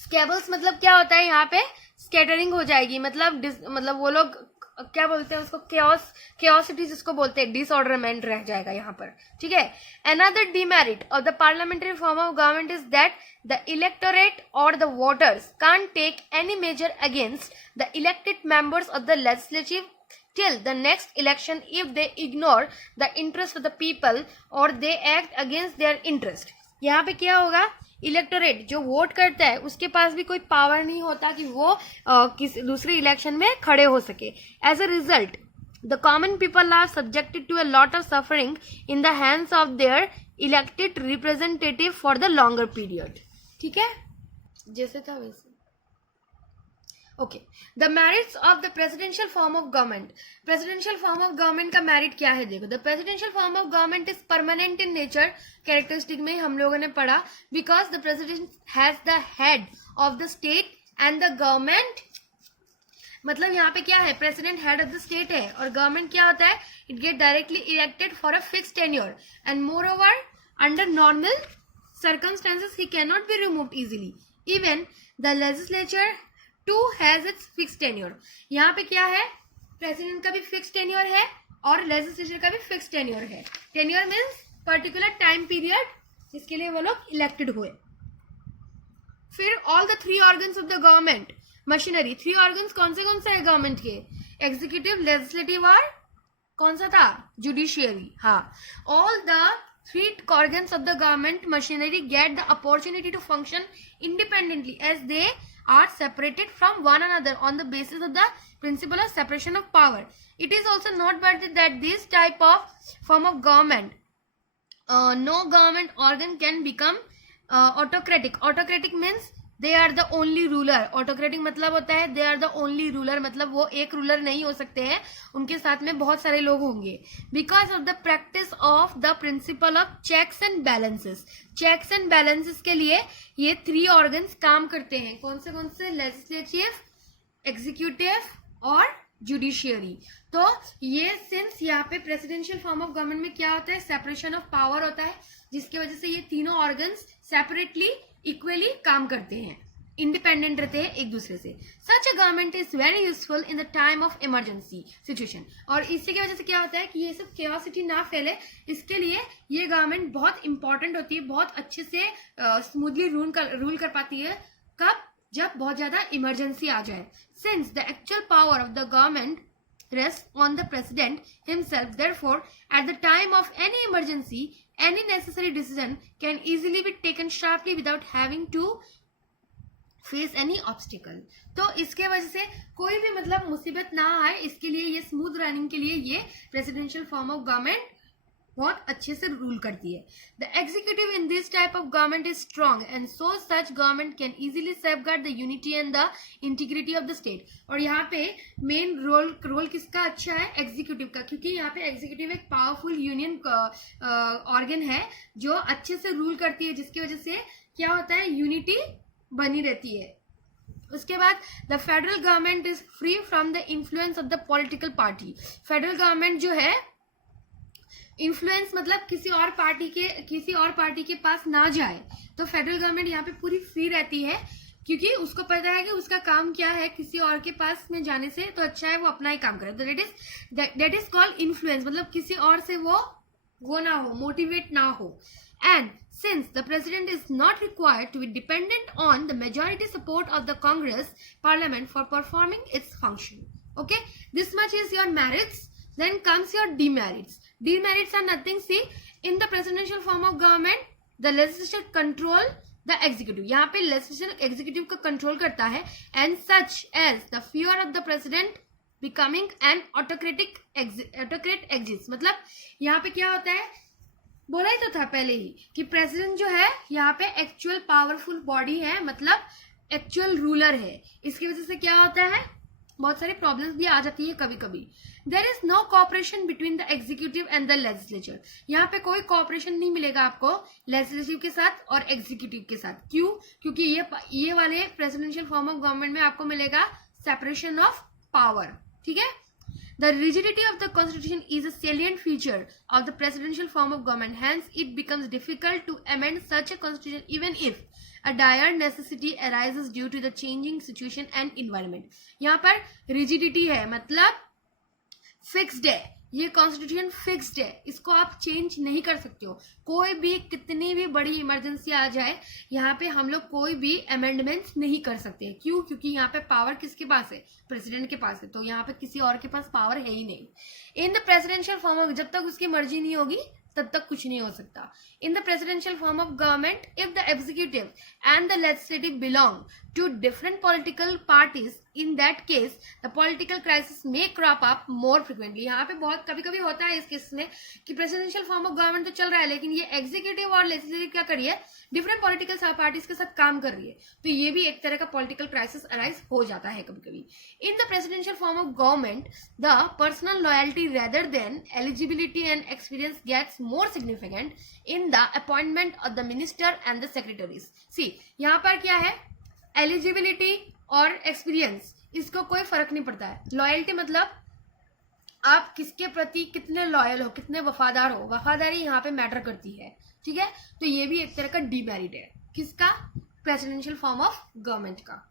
स्केबल्स मतलब क्या होता है, यहाँ पे स्कैटरिंग हो जाएगी. मतलब वो लोग क्या बोलते हैं उसको, केओसिटी जिसको बोलते हैं, डिसऑर्डरमेंट रह जाएगा यहाँ पर. ठीक है. Another demerit of the parliamentary form of government is that the electorate और the voters can't take any major against the elected members of the legislative till the next election if they ignore the interest of the people or they act against their interest. यहाँ पे क्या होगा, electorate जो vote करता है उसके पास भी कोई पावर नहीं होता कि वो किसी दूसरे इलेक्शन में खड़े हो सके. As a result the common people are subjected to a lot of suffering in the hands of their elected representative for the longer period. ठीक है, जैसे था वैसे. Okay, the merits of the presidential form of government. Presidential form of government का merit क्या है, देखो. The presidential form of government is permanent in nature. Characteristic में हम लोगों ने पढ़ा, because the president has the head of the state and the government. मतलब यहाँ पे क्या है, president head of the state है और गवर्नमेंट क्या होता है, it get directly elected for a fix tenure and moreover under normal circumstances he can not be removed easily. Even the legislature too has its fix tenure. यहाँ पे क्या है, president का भी फिक्स टेन्योर है और legislature का भी फिक्स टेन्योर है. Tenure means particular time period जिसके लिए वो लोग इलेक्टेड हुए. फिर all the 3 organs of the government machinery. 3 organs कौन से है गवर्नमेंट के, एग्जीक्यूटिव, लेजिस्लेटिव और कौन सा था, जुडिशियरी. हाँ, all the 3 organs of the government machinery get the opportunity to function independently as they are separated from one another on the basis of the principle of separation of power. It is also noteworthy that this type of form of government, no government organ can become autocratic. Autocratic means they are the only ruler. Autocratic मतलब होता है they are the only ruler, मतलब वो एक ruler नहीं हो सकते हैं, उनके साथ में बहुत सारे लोग होंगे. Because of the practice of the principle of checks and balances. Checks and balances के लिए ये 3 organs काम करते हैं. कौन से, लेजिस्लेटिव, एग्जीक्यूटिव और जुडिशियरी। तो ये सिंस यहाँ पे प्रेसिडेंशियल फॉर्म ऑफ गवर्नमेंट में क्या होता है, सेपरेशन ऑफ पावर होता है, जिसकी वजह से ये तीनों ऑर्गन्स सेपरेटली इक्वली काम करते हैं, इंडिपेंडेंट रहते हैं एक दूसरे से। Such a government is very useful in the time of emergency situation. और इससे की वजह से क्या होता है कि ये सब केओसिटी ना फैले, इसके लिए ये गवर्नमेंट बहुत इंपॉर्टेंट होती है, बहुत अच्छे से स्मूथली रूल कर पाती है। कब? जब बहुत ज्यादा इमरजेंसी आ जाए। Since the actual power of the government rests on the president himself, therefore at the time of any emergency any necessary decision can easily be taken sharply without having to face any obstacle. तो इसके वजह से कोई भी मतलब मुसीबत ना आए, इसके लिए ये स्मूथ रनिंग के लिए ये प्रेसिडेंशियल फॉर्म ऑफ गवर्नमेंट बहुत अच्छे से रूल करती है। The executive in this type of government is strong and so such government can easily safeguard the unity and the integrity of the state. और यहाँ पे मेन रोल किसका अच्छा है? एग्जीक्यूटिव का, क्योंकि यहाँ पे एग्जीक्यूटिव एक पावरफुल यूनियन ऑर्गन है जो अच्छे से रूल करती है, जिसकी वजह से क्या होता है, यूनिटी बनी रहती है। उसके बाद the federal government is free from the influence of the political party. Federal government जो है, इन्फ्लुएंस मतलब किसी और पार्टी के पास ना जाए, तो फेडरल गवर्नमेंट यहाँ पे पूरी फ्री रहती है, क्योंकि उसको पता है कि उसका काम क्या है, किसी और के पास में जाने से तो अच्छा है वो अपना ही काम करे। दैट इज कॉल्ड इन्फ्लुएंस, मतलब किसी और से वो ना हो, मोटिवेट ना हो। And since the president is not required to be dependent on the majority support of the Congress Parliament for performing its function. Okay, this much is your merits. Then comes your demerits. Demerits are nothing. See, in the presidential form of government, the legislature control the executive. यहाँ पे legislature executive का control करता है, and such as the fear of the president becoming an autocrat exists. मतलब यहाँ पे क्या होता है, बोला ही तो था पहले ही कि प्रेसिडेंट जो है यहाँ पे एक्चुअल पावरफुल बॉडी है, मतलब एक्चुअल रूलर है। इसकी वजह से क्या होता है, बहुत सारी प्रॉब्लम्स भी आ जाती है कभी कभी। There is no cooperation between the executive and the legislature. यहाँ पे कोई कोऑपरेशन नहीं मिलेगा आपको लेजिस्लेटिव के साथ और एग्जीक्यूटिव के साथ। क्यों? क्योंकि ये वाले प्रेसिडेंशियल फॉर्म ऑफ गवर्नमेंट में आपको मिलेगा सेपरेशन ऑफ पावर। ठीक है। The rigidity of the constitution is a salient feature of the presidential form of government. Hence, it becomes difficult to amend such a constitution even if a dire necessity arises due to the changing situation and environment. यहाँ पर rigidity है, मतलब fixed है, ये constitution fixed है, इसको आप change नहीं कर सकते हो। कोई भी कितनी भी बड़ी इमरजेंसी आ जाए, यहाँ पे हम लोग कोई भी अमेंडमेंट्स नहीं कर सकते। क्यों? क्योंकि यहाँ पे पावर किसके पास है? प्रेसिडेंट के पास है। तो यहाँ पे किसी और के पास पावर है ही नहीं। इन द प्रेसिडेंशियल फॉर्म ऑफ, जब तक उसकी मर्जी नहीं होगी तब तक कुछ नहीं हो सकता। इन the presidential form of government, if the executive and the legislative belong to different political parties, in that case the political crisis may crop up more frequently. यहाँ पे बहुत कभी कभी होता है इस केस में कि प्रेसिडेंशियल फॉर्म ऑफ गवर्नमेंट तो चल रहा है, लेकिन ये एग्जीक्यूटिव और लेजिस्लेटिव क्या कर रही है, डिफरेंट पॉलिटिकल पार्टीज के साथ काम कर रही है, तो ये भी एक तरह का पॉलिटिकल क्राइसिस अराइज हो जाता है कभी कभी। In the presidential form of government the personal loyalty rather than eligibility and experience gets more significant in the appointment of the minister and the secretaries. See, यहाँ पर क्या है, एलिजिबिलिटी और एक्सपीरियंस, इसको कोई फर्क नहीं पड़ता है। लॉयल्टी मतलब आप किसके प्रति कितने लॉयल हो, कितने वफादार हो, वफादारी यहाँ पे मैटर करती है। ठीक है, तो ये भी एक तरह का डीमेरिट है किसका, प्रेसिडेंशियल फॉर्म ऑफ गवर्नमेंट का।